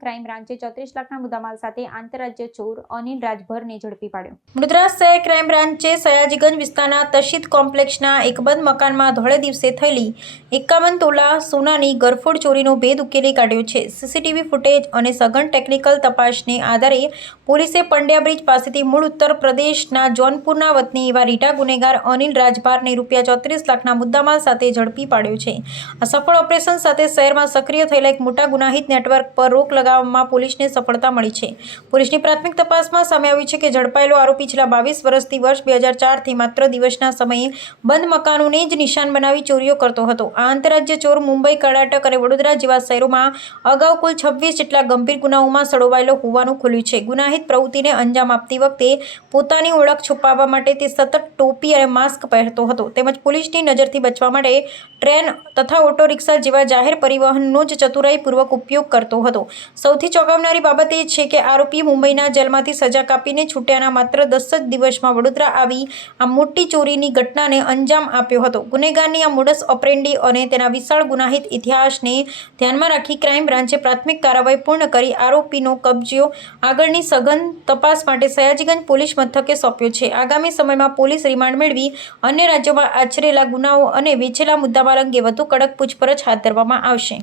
Crime બ્રાન્ચે 34 લાખના મુદ્દામાલ સાથે આંતરરાજ્ય ચોર અનિલ રાજભરને ઝડપી પાડ્યો। વડોદરા શહેર ક્રાઇમ બ્રાન્ચે સયાજીગંજ વિસ્તારના તશીદ કોમ્પ્લેક્સના એક બંધ મકાનમાં ધોળે દિવસે થયેલી 51 તોલા સોનાની ગરફોડ ચોરીનો ભેદ ઉકેલી કાઢ્યો છે। સીસીટીવી ફૂટેજ અને સઘન ટેકનિકલ તપાસને આધારે પોલીસે પંડ્યા બ્રિજ પાસેથી મૂળ ઉત્તર પ્રદેશના જોનપુરના વતની એવા રીઢા ગુનેગાર અનિલ રાજભારને ₹34 લાખના મુદ્દામાલ સાથે ઝડપી પાડ્યો છે। આ સફળ ઓપરેશન સાથે શહેરમાં સક્રિય થયેલા એક મોટા ગુનાહિત નેટવર્ક પર રોક લગાવવામાં પોલીસને સફળતા મળી છે। પોલીસની પ્રાથમિક તપાસમાં સામે આવ્યું છે કે ઝડપાયેલો આરોપી છેલ્લા 22 વર્ષથી વર્ષ 2004થી માત્ર દિવસના સમયે બંધ મકાનોને જ નિશાન બનાવી ચોરીઓ કરતો હતો। આ આંતરરાજ્ય ચોર મુંબઈ, કર્ણાટક અને વડોદરા જેવા શહેરોમાં અગાઉ કુલ 26 જેટલા ગંભીર ગુનાઓમાં સંડોવાયેલો હોવાનું ખુલ્યું છે। ગુનાહિત પ્રવૃત્તિને અંજામ આપતી વખતે પોતાની ઓળખ છુપાવવા માટે તે સતત ટોપી અને માસ્ક પહેરતો હતો તેમજ પોલીસની નજરથી બચવા માટે ટ્રેન તથા ઓટો રિક્ષા જેવા જાહેર પરિવહનનો જ ચતુરાઈપૂર્વક ઉપયોગ કરતો હતો। સૌથી ચોંકાવનારી બાબત એ છે કે આરોપી મુંબઈના જેલમાંથી સજા કાપીને છૂટ્યાના માત્ર 10 જ દિવસમાં વડોદરા આવી આ મોટી ચોરીની ઘટનાને અંજામ આપ્યો હતો। ગુનેગારની આ મોડસ ઓપરેન્ડી અને તેના વિશાળ ગુનાહિત ઇતિહાસને ધ્યાનમાં રાખી ક્રાઇમ બ્રાન્ચે પ્રાથમિક કાર્યવાહી પૂર્ણ કરી આરોપીનો કબજો આગળની સઘન તપાસ માટે સયાજીગંજ પોલીસ મથકે સોંપ્યો છે। આગામી સમયમાં પોલીસ રિમાન્ડ મેળવી અન્ય રાજ્યોમાં આચરેલા ગુનાઓ અને વેચેલા મુદ્દામાલ અંગે વધુ કડક પૂછપરછ હાથ ધરવામાં આવશે।